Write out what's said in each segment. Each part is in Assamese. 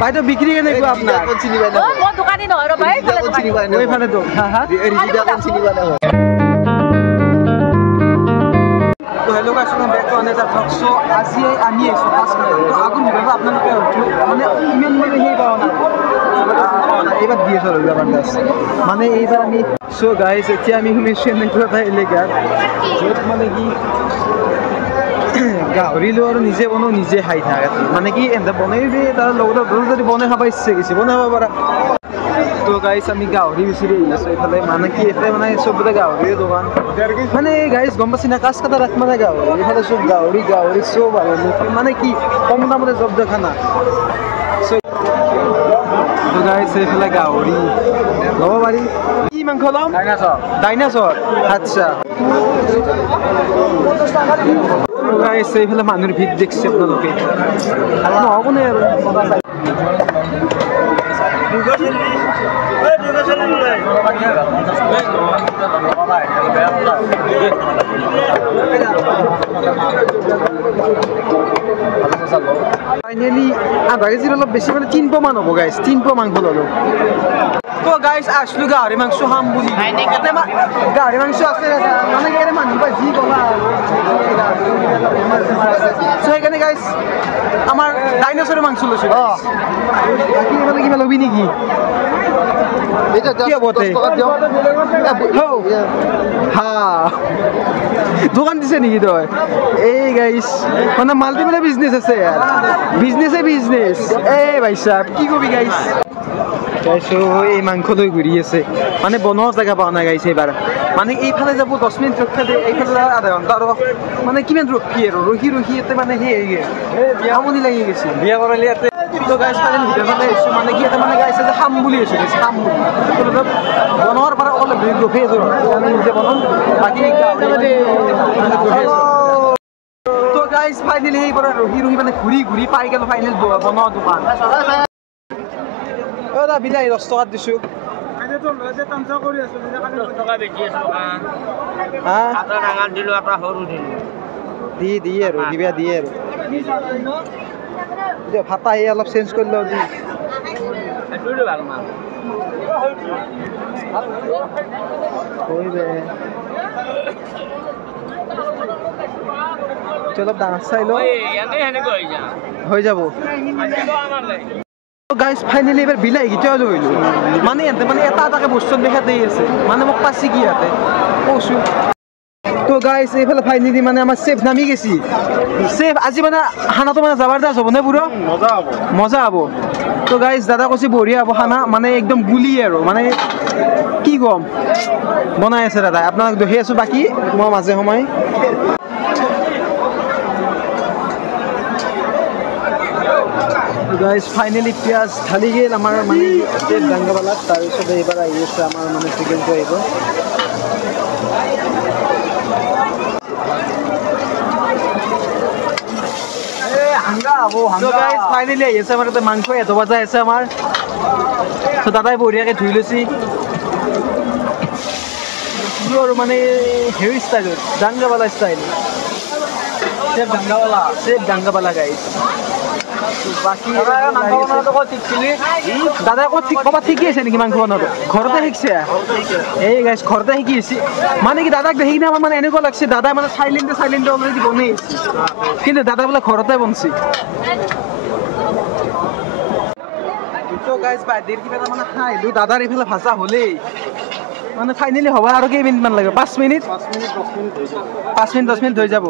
বাইদেউ বিক্ৰী কেনেকুৱা আপোনাৰ? মই দোকানী নহয় ৰ'বা এইফালেতো হেল্ল' গাইছ বেক টু আনাদাৰ ব্লগ চ' আজি আমি আহিছোঁ আগৰ ভিডিঅ'টো আপোনালোকে মানে ইমান মানে সেই পাওঁ না এইবাৰ দি আছোঁ জবৰদস্ত মানে এইবাৰ আমি চ' গাইছ এতিয়া আমি শুনিছোঁ এনেকুৱা এটা এলেকাত য'ত মানে কি গাহৰি লৈ আৰু নিজে বনাওঁ নিজে খাই থাকে মানে কি এনে বনাই দিয়ে তাৰ লগতে যদি বনাই খাব ইচ্ছে গৈছে বনাই খাব পাৰা তো গাইছ আমি গাহৰি বিচাৰি আহি আছোঁ এইফালে মানে কি এইফালে মানে চবতে গাহৰিৰ দোকান মানে গাইছ গম পাইছি না কাজ কটা ৰাখ মানে গাহৰি এইফালে চব গাহৰি চব আৰু মানে কি কম দামতে জব্দ খানা তো গাইছ এইফালে গাহৰি ল'ব পাৰি কি মাংস ল'ম ডাইনাছৰ আচ্ছা গাইছ এইফালে মানুহৰ ভিৰ দেখিছে আপোনালোকে নহ'ব নে আৰু ফাইনেলি আধা কেজিৰ অলপ বেছি মানে 3 পোৱা মান হ'ব গাইছ 3 পোৱা মাংস ল'লোঁ তো গাইছ আসলো গাহৰি মাংস খাম বুলি গাহৰি মাংস আছে মানে কি মানুহ যি ক'লা সেইকাৰণে গাইছ আমাৰ ডাইনাছৰৰ মাংস লৈছোঁ বাকী মানে কিবা ল'বি নেকি দোকান দিছে নেকি তই এই গাইছ মানে মাল্টিমিডিয়া বিজনেছ আছে বিজনেছে বিজনেছ এই ভাই সাহেব কি কবি গাইছ গাইছো এই মাংস লৈ ঘূৰি আছে মানে বনোৱা জেগা পোৱা নাই গাইছে এইবাৰ মানে এইফালে যাব 10 মিনিট ৰখা দিয়ে এইফালে আধা ঘণ্টা আৰু মানে কিমান ৰখি আৰু ৰখি ইয়াতে মানে সেই আমনি লাগি গৈছে বিয়া কৰালে ইয়াতে তো গাইছ ফাইনেল ভিডিঅ' বনাই আহিছোঁ মানে কি এটা মানে গাইছে যে খাম বুলি আহিছোঁ গাইছ খাম বুলি বনোৱাৰ পৰা অলপ ৰখি আছোঁ আমি নিজে বনাম বাকী তো গাইছ ফাইনেলি সেই পৰা ৰখি মানে ঘূৰি পাই গ'লোঁ ফাইনেল বনোৱা দোকান দা বিলাহী 10 টকাত দিছোঁ দি আৰু কিবা দিয়ে আৰু ভাতা আহি অলপ চেঞ্জ কৰি লওঁ দি অলপ ডাঙৰ চাই লওঁ হৈ যাব গাইছ ফাইনেলি এবাৰ বিলাহী কেতিয়াও লৈলোঁ মানে ইহঁতে মানে এটা এটাকে বস্তু দেখা দি আছে মানে মোক পাইছে কি ইয়াতে কৈছোঁ তো গাইছ এইফালে ফাইনেলি মানে আমাৰ চেফ নামি গেছি চেফ আজি মানে খানাটো মানে জবৰদস্ত হ'ব নে পুৰো মজা হ'ব তো গাইছ দাদা কৈছে বঢ়িয়া হ'ব খানা মানে একদম গুলি আৰু মানে কি ক'ম বনাই আছে দাদা আপোনাক দেখি আছোঁ বাকী মই মাজে সময় গাইছ ফাইনেলি পিঁয়াজ ঢালি গ'ল আমাৰ মানে ডাংগাবালাত তাৰপিছত এইবাৰ আহি আছে আমাৰ মানে চিকেনটো আহিব ফাইনেলি আহি আছে আমাৰ তাতে মাংস এধবা যাই আছে আমাৰ দাদাই বঢ়িয়াকৈ ধুই লৈছি আৰু মানে হেৰি ষ্টাইলত ডাংগাবালা ষ্টাইল চেফ ডাংগাবালা গাইছ বাকী দাদা ক'ৰবাত শিকি আছে নেকি মাংস বনোৱাটো ঘৰতে শিকছে এই গাইছ ঘৰতে শিকি আছে মানে কি দাদাক দেখি কিনে আমাৰ মানে এনেকুৱা লাগছে দাদাই মানে চাইলেণ্টে অলৰেডি বনাই আছে কিন্তু দাদা বোলে ঘৰতে বনছি গাইছ বাহিৰ কিবা এটা মানে খাই আহিলোঁ দাদাৰ এইফালে ভাজা হ'লেই মানে ফাইনেলি হ'ব আৰু কেইমিনিটমান লাগিব 5 মিনিট 10 মিনিট হৈ যাব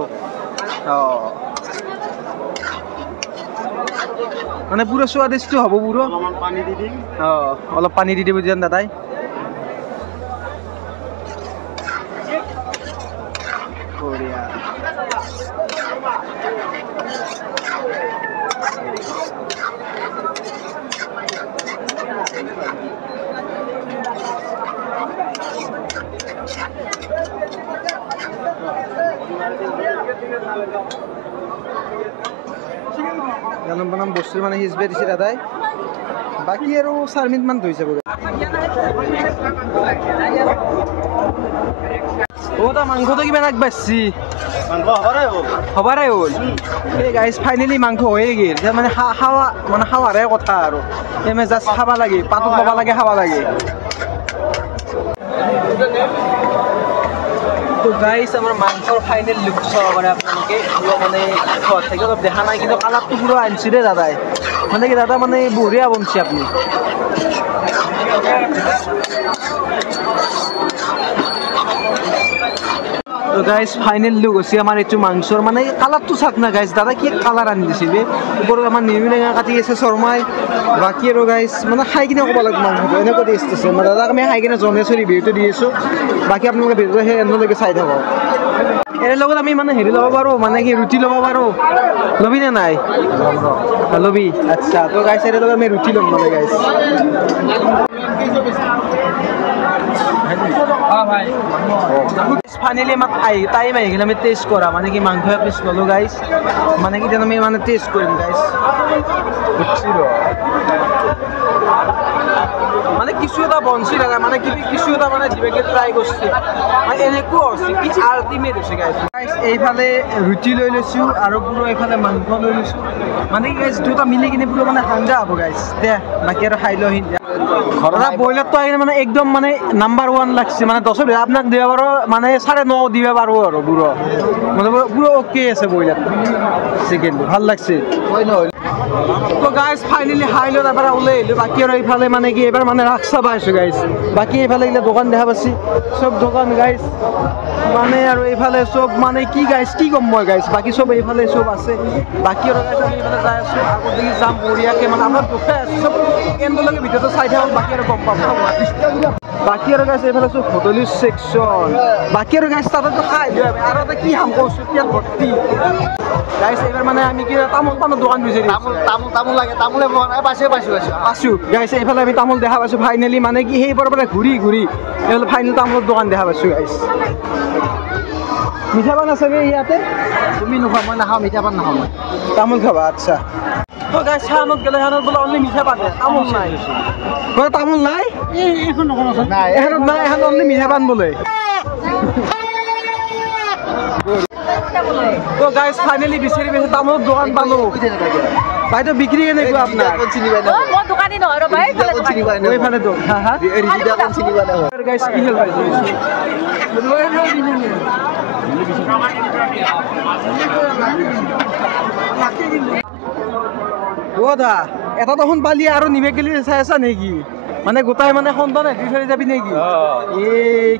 মানে পুরো স্বাদিষ্ট হব পুরো পানি দি দিম অলপ পানি দি দিব যেন দাদাই বঢ়িয়া গৰম বনাম বস্তু মানে হিজবে দিছে দাদাই বাকি আৰু 4 মিনিট মান ধুই যাব ওটা মাংসটো কিমান আগবাঢ়ছি হবাৰে হ'ল এই গাইজ ফাইনেলি মাংস হৈয়ে গেল মানে খাৱাৰে কথা আৰু এমে জাষ্ট খাব লাগে পাতত ল'ব লাগে খাব লাগে তো গাইজ আমাৰ মাংসৰ ফাইনেল লুক চাব পাৰে আপোনালোকে মানে ঘৰত থাকি অলপ দেখা নাই কিন্তু কালাৰটো পুৰা আনিছে দেই দাদাই মানে কি দাদা মানে বঢ়িয়া বনছে আপুনি তো গাইজ ফাইনেল লুক হৈছে আমাৰ এইটো মাংসৰ মানে কালাৰটো চাওক না গাইজ দাদা কি কালাৰ আনি দিছিলে ওপৰত আমাৰ নেমু টেঙা কাটি আছে শৰ্মাই বাকী আৰু গাইজ মানে খাই কিনে ক'ব লাগিব মাংসটো এনেকুৱা টেষ্ট আছে মানে দাদাক আমি খাই কিনে জনাই আছোঁ ৰিভিউটো দি আছোঁ বাকী আপোনালোকে ভিডিঅ'টো সেই এণ্ডলৈকে চাই থাকক ইয়াৰ লগত আমি মানে হেৰি ল'ব পাৰোঁ মানে কি ৰুটি ল'ব পাৰোঁ ল'বি নে নাই ল'বি আচ্ছা তো গাইজ ইয়াৰ লগত আমি ৰুটি ল'ম মানে গাইজ ফাইনেলি আমাক টাইম আহি গ'লে আমি টেষ্ট কৰা মানে কি মাংস এক পিচ ল'লোঁ গাইজ মানে কি আমি মানে টেষ্ট কৰিম গাইজ মানে কিছু এটা বঞ্চি লাগে মানে কিছু এটা মানে জিভাকে ট্ৰাই কৰিছে মানে এনেকুৱা হৈছে কি আল্টিমেট হৈছে গাইজ এইফালে ৰুটি লৈ লৈছোঁ আৰু পুরো এইফালে মাংস লৈ লৈছোঁ মানে কি গাইজ দুটা মিলি কিনে পুরো মানে হাঞ্জা হ'ব গাইজ দে বাকী আৰু খাই লৈ দাদা ব্ৰইলাৰটো আহি মানে একদম মানে নাম্বাৰ 1 লাগছে মানে 10 আপোনাক দিব পাৰোঁ মানে 9.5 দিব পাৰোঁ আৰু পুৰো মানে পুৰো অ'কে আছে ব্ৰইলাৰটো চিকেনটো ভাল লাগছে তো গাইজ ফাইনেলি খাই লৈ তাৰপৰা ওলাই আহিলোঁ বাকী আৰু এইফালে মানে কি এইবাৰ মানে ৰাস চাব আহিছোঁ গাইজ বাকী এইফালে এইবিলাক দোকান দেখা পাইছি চব দোকান গাইজ মানে আৰু এইফালে চব মানে কি গাইজ কি ক'ম মই গাইজ বাকী চব এইফালে চব আছে বাকী আৰু গাইজ আমি এইফালে যাই আছোঁ আগত দেখি যাম বঢ়িয়াকৈ মানে আমাৰ দুখাই আছোঁ চব এণ্ডলৈকে ভিডিঅ'টো চাই থাকক বাকী আৰু গম পাম বাকী আৰু গাইজ এইফালে চব হোটেলি ছেকশ্যন বাকী আৰু গাইজ তাতে খাই দিওঁ আমি আৰু এটা কি হাম কৈছোঁ এতিয়া ভৰ্তি গাইজ এইবাৰ মানে আমি কি তামোল পাণৰ দোকান বিচাৰি তামোল লাগে তামোলে পোৱা নাই পাইছোঁ গাইজ এইফালে আমি তামোল দেখা পাইছোঁ ফাইনেলি মানে কি সেইবাৰ পৰা ঘূৰি এইফালে ফাইনেল তামোলৰ দোকান দেখা পাইছোঁ গাইজ মিঠা পাণ আছে বে ইয়াতে তুমি নোখোৱা মই নাখাওঁ মিঠা পাণ নাখাওঁ মই তামোল খাবা আচ্ছা তো গাইজ চাহানত গ'লে চাহানত বোলে অনলি মিঠা পাণ তামোল নাই বোলে তামোল নাই এইখন নাই এখনত নাই এখন অনলি মিঠা পাণ বোলে তো গাইজ ফাইনেলি বিচাৰি পাইছোঁ তামোলৰ দোকান পালোঁ বাইদেউ বিক্ৰী কেনেকুৱা আপোনাৰ মই দোকানী নহয় ৰ'বা এইফালে তো গাইজ কি হ'ল দা এটা দেখোন পালি আৰু নিবে গেলি চাই আছা নেকি মানে গোটাই মানে সন্তান বিচাৰি যাবি নেকি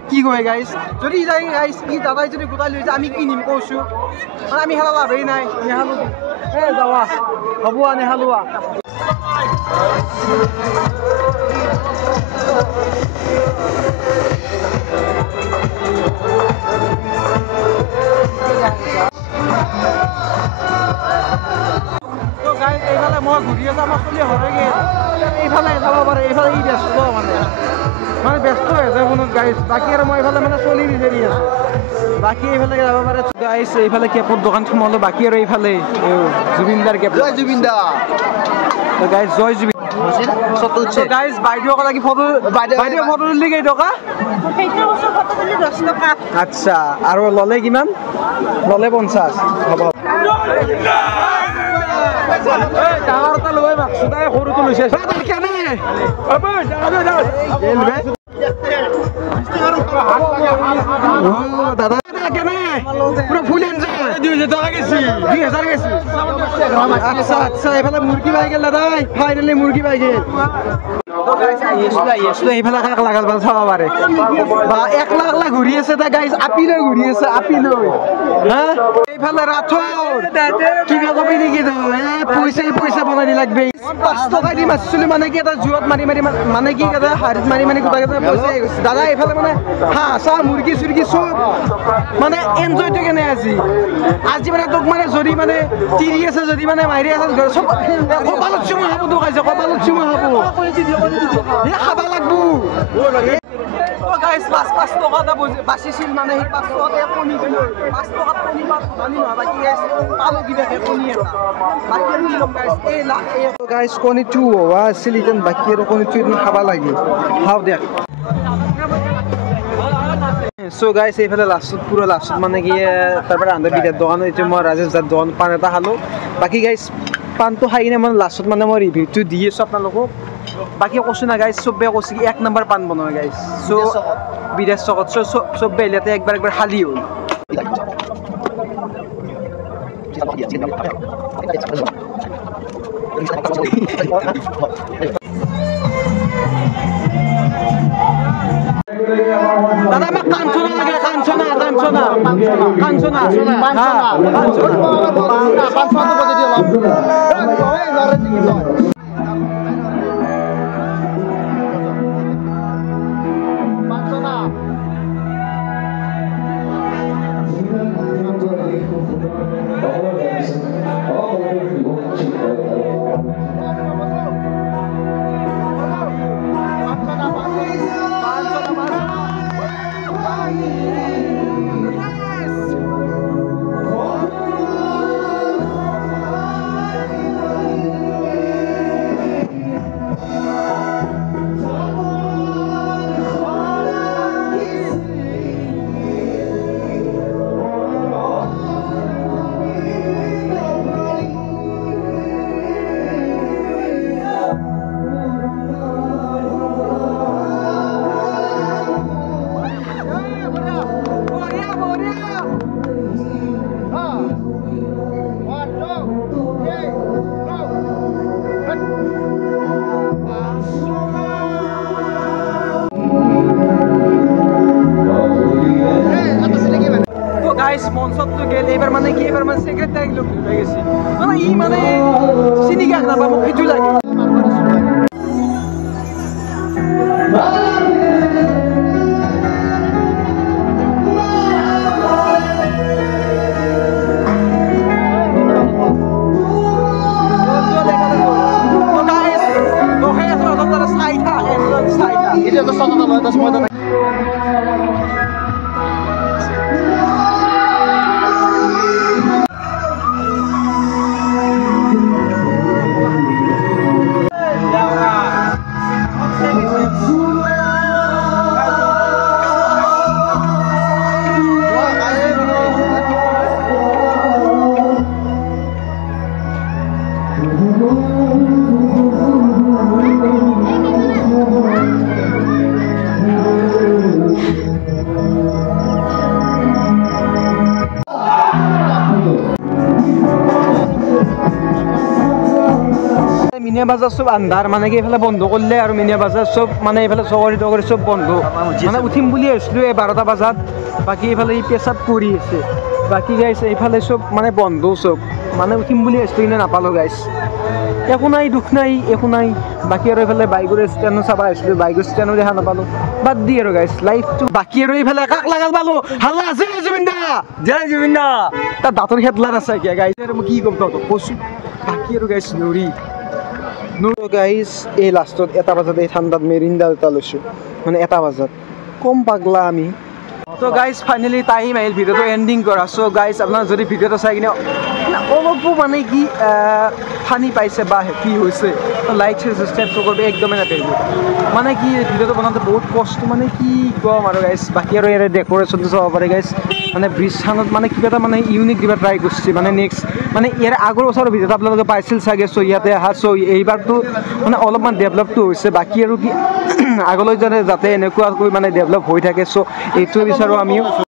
কি কয় গাইজ যদি যাই গাইজ কি দাদাই যদি গোটাই লৈ যায় আমি কি নিম কৈছোঁ মানে আমি খেলা লাভেই নাই নেখালো যাৱা হ'ব নেখালোৱা এইফালে মই ঘূৰি আছোঁ আমাৰ চলি হৰে গেল এইফালে যাব পাৰে এইফালে ই ব্যস্ত মানে ব্যস্ত হৈ আছে ফোনত গাইজ বাকী আৰু মই এইফালে মানে চলি বিচাৰি আছোঁ বাকী এইফালে যাব পাৰে গাইজ এইফালে কেপৰ দোকান সোমালোঁ বাকী আৰু এইফালে জুবিনদাৰ কেপ জুবিনদা গাইজ জয় জুবিন গাইজ বাইদেউ লাগি ফটো বাইদেউ ফটো তুলি কেই টকা আচ্ছা আৰু ল'লে কিমান ল'লে 50 হ'ব ডাঙৰ এটা লৈ মাকচুদাই সৰুটো লৈছে দাদা কেনে পুৰা ফুল আনছে 2000 টকা গেছি 2000 গেছি আচ্ছা আচ্ছা এইফালে মুৰ্গী পাই গেল দাদাই ফাইনেলি মুৰ্গী পাই গেল এইফালে কাক লাগাল ভাল চাব পাৰে বা 1 লাখ ঘূৰি আছে তা গাইজ আপি লৈ ঘূৰি আছে আপি লৈ হা এইফালে ৰাথৰ কিবা কবি নেকি পইচা বনাই দি লাগবে 5 টকা দি মাছলি মানে কি এটা জুৰত মাৰি মানে কি এটা হাৰিত মাৰি গোটা গোটা পইচা আহি গৈছে দাদা এইফালে মানে হাঁহ চাহ মুৰ্গী চুৰ্গী চব মানে এনজয়টো কেনে আজি মানে তোক মানে যদি মানে তিৰি আছে যদি মানে মাৰি আছে চব কপালত চুমা খাব দোকাইছে কপালত চুমা খাব খাব লাগব গাইজ 5 টকা এটা বাচিছিল মানে সেই 5 টকাতে কণী দিলোঁ 5 টকাত কণী পালি নহয় বাকী গাইজ পালোঁ কিবাকে কণী এটা বাকী আৰু কি ল'ম গাইজ গাইজ কণীটো হোৱা আছিল এতিয়া বাকী আৰু কণীটো খাব লাগে খাওঁ দিয়ক সো গাইস এইফালে লাস্টত পুরো লাস্টত মানে কি তারপরে আন্দা বিদার দোকান হইছে মই রাজেশ দার দোকান পান এটা খালো বাকি গাইস পানটো খাই কিনে মানে লাস্টত মানে মই রিভিউটো দি আছো আপোনালোকক বাকি কৈছো না গাইস সবে কৈছে কি 1 নাম্বার পান বনোৱা গাইস সো বিদেশ চকত সবে এলাতে একবার খালি হল দাদা আমাক কাঞ্চনা লাগে কাঞ্চনা গাইস মনসত তো গেল এবার মানে কি এবার মানে সেক্রেটারি লোক হয়ে গেছে মানে ই মানে চিনি গাক না বাবু কিছু লাগে Ini ada satu nama atas semua. মিনিয়া বাজার সব আন্ধার মানে কি এফালে বন্ধ করলে আর মিনিয়া বাজার সব মানে এফালে চকরি টকরি সব বন্ধ মানে উঠিম বুলি আসলো 12টা বাজাত বাকি এফালে এই পেশাব কৰি আছে বাকি গাইছ এইফালে সব মানে বন্ধ সব মানে উঠিম বুলি আসলো কিনে নাপালো গাইছ একো নাই দুখ নাই একো নাই বাকি আৰু এফালে বাইকৰ ষ্টেণ্ড চাবা আসলো বাইকৰ ষ্টেণ্ডো দেখা নাপালো বাদ দি আৰু গাইছ লাইফটো বাকি আৰু এইফালে কাক লাগাল পালো হাল্লা আছে জুবিনদা জয় জুবিনদা তাৰ দাঁতৰ খেদলাৰ আছে কি গাইছ আৰু মই কি কম তহঁতক কৈছো বাকি আৰু গাইছ নৰি গাইজ এই লাষ্টত 1টা বজাত এই ঠাণ্ডাত মেৰিণ্ডা এটা লৈছোঁ মানে 1টা বজাত কম পাগলা আমি তো গাইজ ফাইনেলি টাইম আহিল ভিডিঅ'টো এণ্ডিং কৰা চ' গাইজ আপোনাৰ যদি ভিডিঅ'টো চাই কিনে অলপো মানে কি ফানি পাইছে বা হেপি হৈছে তো লাইক সাবস্ক্ৰাইব কৰিব একদমেই নাপাৰিব মানে কি ভিডিঅ'টো বনাওঁতে বহুত কষ্ট মানে কি ক'ম আৰু গাইজ বাকী আৰু ইয়াৰে ডেক'ৰেশ্যনটো চাব পাৰে গাইজ মানে ব্ৰিজখনত মানে কিবা এটা মানে ইউনিক কিবা ট্ৰাই কৰিছে মানে নেক্সট মানে ইয়াৰ আগৰ বছৰৰ ভিডিঅ'টো আপোনালোকে পাইছিল চাগে চ' ইয়াতে অহা চ' এইবাৰটো মানে অলপমান ডেভেলপটো হৈছে বাকী আৰু কি আগলৈ যাতে এনেকুৱাকৈ মানে ডেভেলপ হৈ থাকে চ' এইটোৱে বিচাৰোঁ আমিও